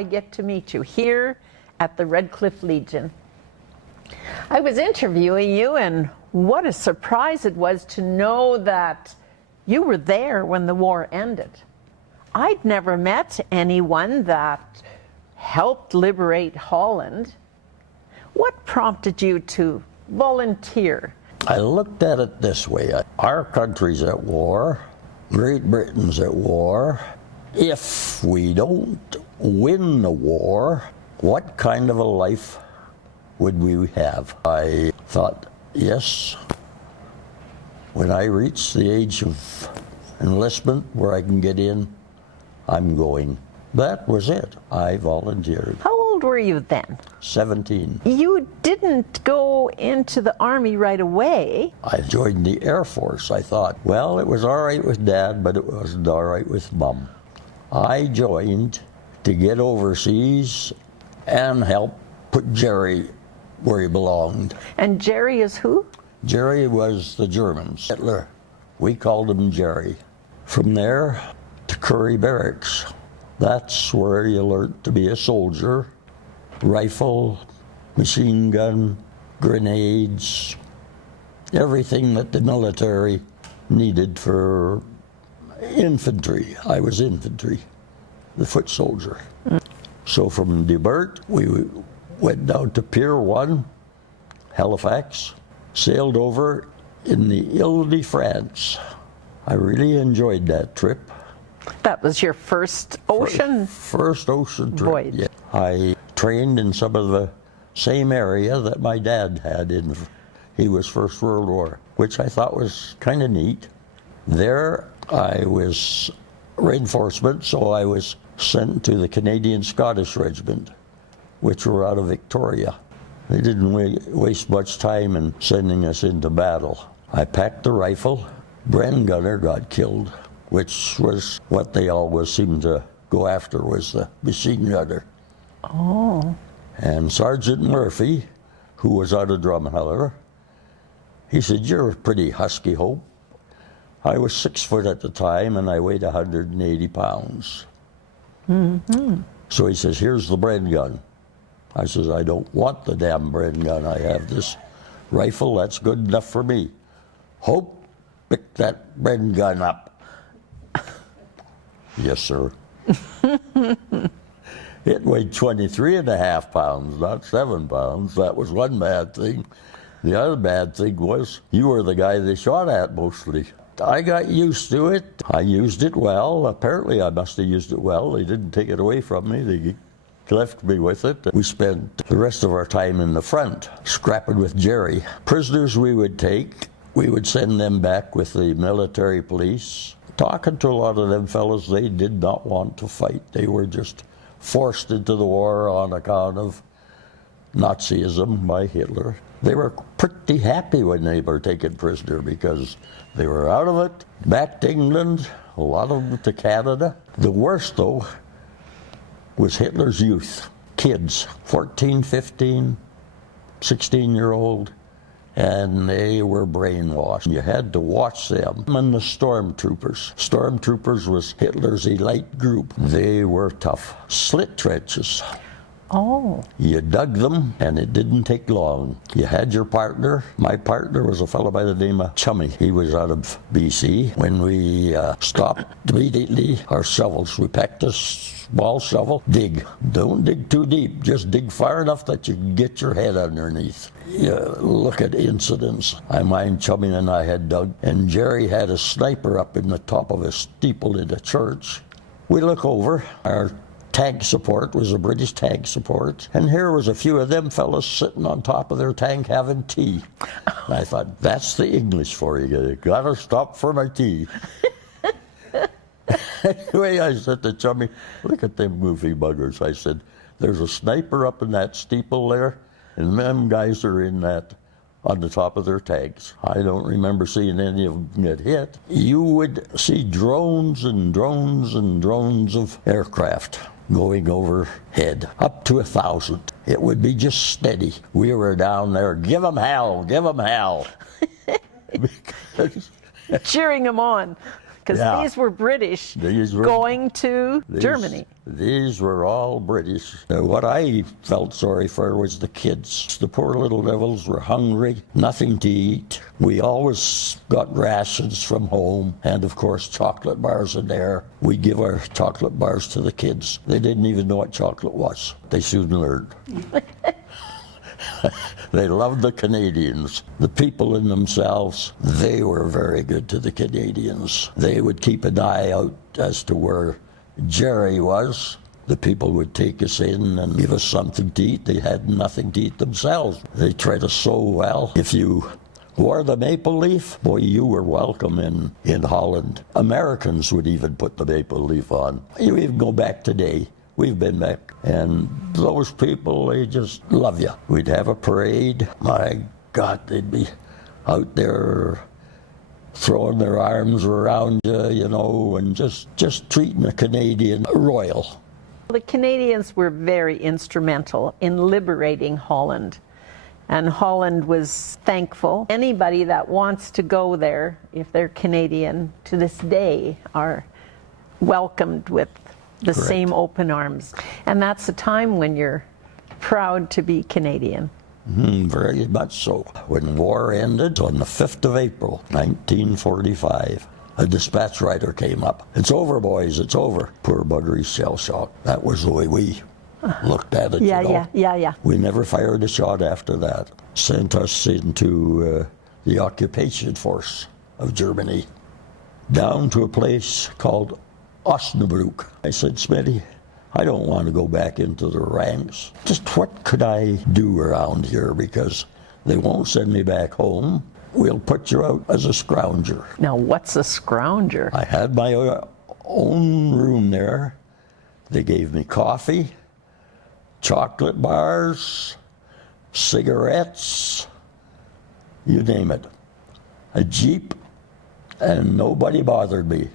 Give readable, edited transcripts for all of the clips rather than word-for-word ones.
I get to meet you here at the Red Cliff Legion. I was interviewing you, and what a surprise it was to know that you were there when the war ended. I'd never met anyone that helped liberate Holland. What prompted you to volunteer? I looked at it this way. Our country's at war. Great Britain's at war. If we don't win the war, what kind of a life would we have? I thought, yes, when I reach the age of enlistment where I can get in, I'm going. That was it. I volunteered. How old were you then? 17. You didn't go into the Army right away. I joined the Air Force. I thought, well, it was all right with Dad, but it wasn't all right with Mom. I joined to get overseas and help put Jerry where he belonged. And Jerry is who? Jerry was the Germans. Hitler. We called him Jerry. From there to Curry Barracks. That's where you learned to be a soldier. Rifle, machine gun, grenades, everything that the military needed for infantry. I was infantry, the foot soldier. So from Debert, we went down to Pier 1, Halifax, sailed over in the Ile-de-France. I really enjoyed that trip. That was your first ocean? First ocean trip. Voyage. Yeah. I trained in some of the same area that my dad had in. He was First World War, which I thought was kind of neat. There I was reinforcement, so I was sent to the Canadian Scottish Regiment, which were out of Victoria. They didn't waste much time in sending us into battle. I packed the rifle. Bren Gunner got killed, which was what they always seemed to go after, was the machine gunner. Oh. And Sergeant Murphy, who was out of Drumheller, he said, "You're a pretty husky, Hope." I was 6 foot at the time, and I weighed 180 pounds. Mm-hmm. So he says, "Here's the Bren gun." I says, "I don't want the damn Bren gun. I have this rifle, that's good enough for me." "Hope, pick that Bren gun up." "Yes, sir." It weighed 23 and a half pounds, not 7 pounds. That was one bad thing. The other bad thing was you were the guy they shot at mostly. I got used to it. I used it well. Apparently I must have used it well. They didn't take it away from me. They left me with it. We spent the rest of our time in the front, scrapping with Jerry. Prisoners we would take, we would send them back with the military police. Talking to a lot of them fellas, they did not want to fight. They were just forced into the war on account of Nazism by Hitler. They were pretty happy when they were taken prisoner because they were out of it, back to England, a lot of them to Canada. The worst, though, was Hitler's youth. Kids, 14, 15, 16-year-old, and they were brainwashed. You had to watch them. And the stormtroopers. Stormtroopers was Hitler's elite group. They were tough. Slit trenches. Oh. You dug them, and it didn't take long. You had your partner. My partner was a fellow by the name of Chummy. He was out of BC. When we stopped immediately, our shovels, we packed a small shovel, dig. Don't dig too deep. Just dig far enough that you can get your head underneath. You look at incidents. I mind Chummy and I had dug, and Jerry had a sniper up in the top of a steeple in a church. We look over. Our tank support was a British tank support, and here was a few of them fellas sitting on top of their tank having tea. And I thought, that's the English for you. You gotta stop for my tea. Anyway, I said to Chummy, "Look at them goofy buggers." I said, "There's a sniper up in that steeple there, and them guys are in that on the top of their tanks." I don't remember seeing any of them get hit. You would see drones and drones and drones of aircraft going overhead, up to 1,000. It would be just steady. We were down there, "Give 'em hell, give 'em hell." Cheering them on, because Yeah. these were British These were- going to Germany. These were all British. What I felt sorry for was the kids. The poor little devils were hungry, nothing to eat. We always got rations from home, and of course chocolate bars in there. We'd give our chocolate bars to the kids. They didn't even know what chocolate was. They soon learned. They loved the Canadians. The people in themselves, they were very good to the Canadians. They would keep an eye out as to where Jerry was. The people would take us in and give us something to eat. They had nothing to eat themselves. They treated us so well. If you wore the maple leaf, boy, you were welcome in Holland. Americans would even put the maple leaf on. You even go back today. We've been back, and those people, they just love you. We'd have a parade. My God, they'd be out there throwing their arms around you, you know, and just treating a Canadian royal. The Canadians were very instrumental in liberating Holland, and Holland was thankful. Anybody that wants to go there, if they're Canadian, to this day are welcomed with the Correct. same open arms. And that's a time when you're proud to be Canadian. Very much so. When war ended on the 5th of April, 1945, a dispatch rider came up. "It's over, boys, it's over." Poor buggery shell-shocked. That was the way we looked at it, Yeah, you know. yeah. We never fired a shot after that. Sent us into the occupation force of Germany, down to a place called Osnabrück. I said, "Smitty, I don't want to go back into the ranks. Just what could I do around here? Because they won't send me back home. We'll put you out as a scrounger." Now, what's a scrounger? I had my own room there. They gave me coffee, chocolate bars, cigarettes, you name it. A Jeep, and nobody bothered me.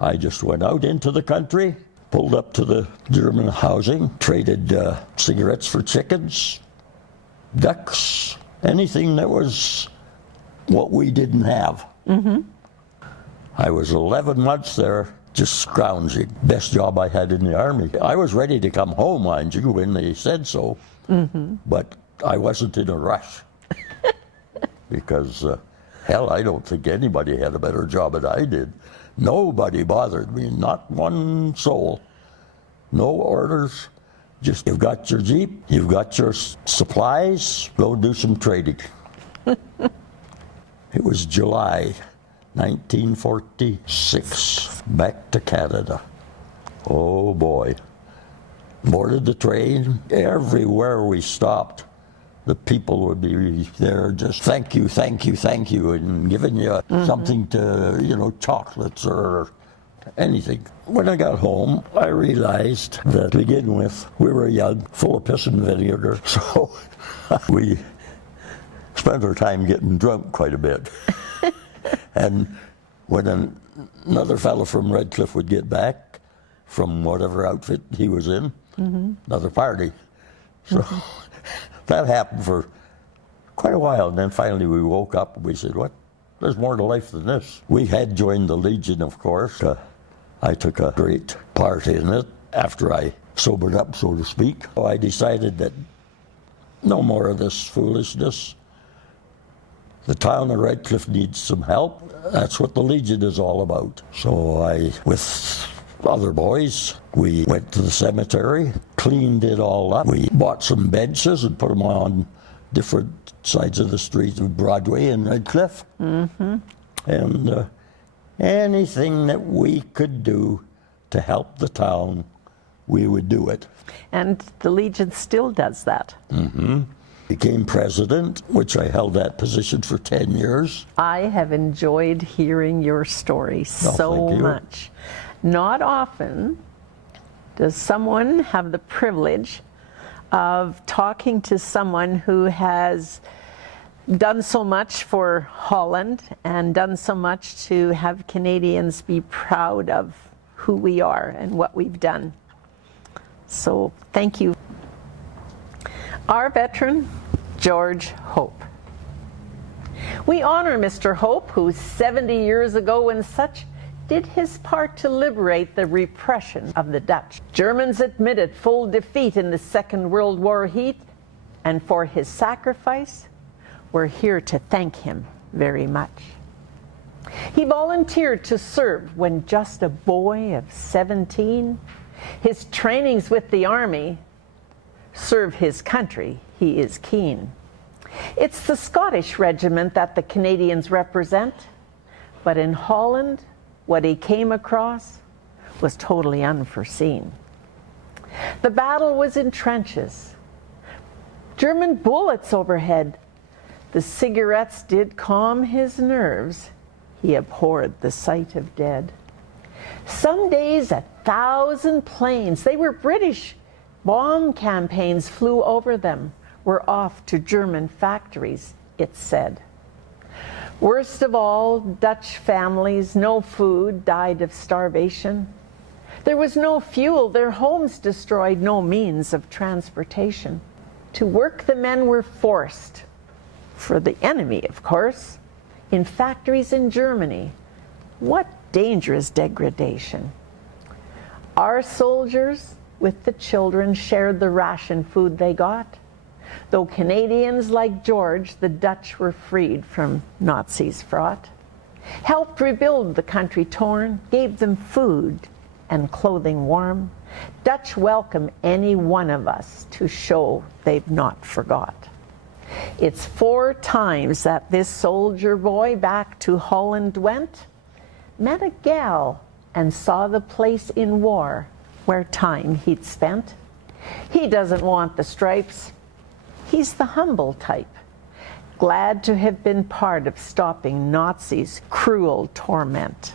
I just went out into the country, pulled up to the German housing, traded cigarettes for chickens, ducks, anything that was what we didn't have. I was 11 months there just scrounging. Best job I had in the Army. I was ready to come home, mind you, when they said so, but I wasn't in a rush. Because, hell, I don't think anybody had a better job than I did. Nobody bothered me, not one soul. No orders, just you've got your Jeep, you've got your supplies, go do some trading. It was July 1946, back to Canada. Oh boy. Boarded the train, everywhere we stopped, the people would be there just thank you, thank you, thank you, and giving you something to, you know, chocolates or anything. When I got home, I realized that to begin with, we were young, full of piss and vinegar, so we spent our time getting drunk quite a bit. And when another fellow from Red Cliff would get back from whatever outfit he was in, another party. So that happened for quite a while, and then finally we woke up and we said, what? There's more to life than this. We had joined the Legion, of course. I took a great part in it after I sobered up, so to speak. So I decided that no more of this foolishness. The town of Red Cliff needs some help. That's what the Legion is all about. So I, with other boys, we went to the cemetery, cleaned it all up. We bought some benches and put them on different sides of the street of Broadway and Red Cliff. And anything that we could do to help the town, we would do it. And the Legion still does that. Became president, which I held that position for 10 years. I have enjoyed hearing your story so thank you. much. Not often does someone have the privilege of talking to someone who has done so much for Holland and done so much to have Canadians be proud of who we are and what we've done. So thank you. Our veteran, George Hope. We honor Mr. Hope, who 70 years ago in such did his part to liberate the repression of the Dutch. Germans admitted full defeat in the Second World War heat, and for his sacrifice, we're here to thank him very much. He volunteered to serve when just a boy of 17. His trainings with the army, serve his country, he is keen. It's the Scottish regiment that the Canadians represent, but in Holland, what he came across was totally unforeseen. The battle was in trenches, German bullets overhead. The cigarettes did calm his nerves. He abhorred the sight of dead. Some days 1,000 planes, they were British, bomb campaigns flew over them, were off to German factories, it said. Worst of all, Dutch families, no food, died of starvation. There was no fuel, their homes destroyed, no means of transportation. To work the men were forced, for the enemy, of course, in factories in Germany. What dangerous degradation. Our soldiers, with the children, shared the ration food they got. Though Canadians like George, the Dutch were freed from Nazis' fraught, helped rebuild the country torn, gave them food and clothing warm. Dutch welcome any one of us to show they've not forgot. It's 4 times that this soldier boy back to Holland went, met a gal and saw the place in war where time he'd spent. He doesn't want the stripes. He's the humble type, glad to have been part of stopping Nazis' cruel torment.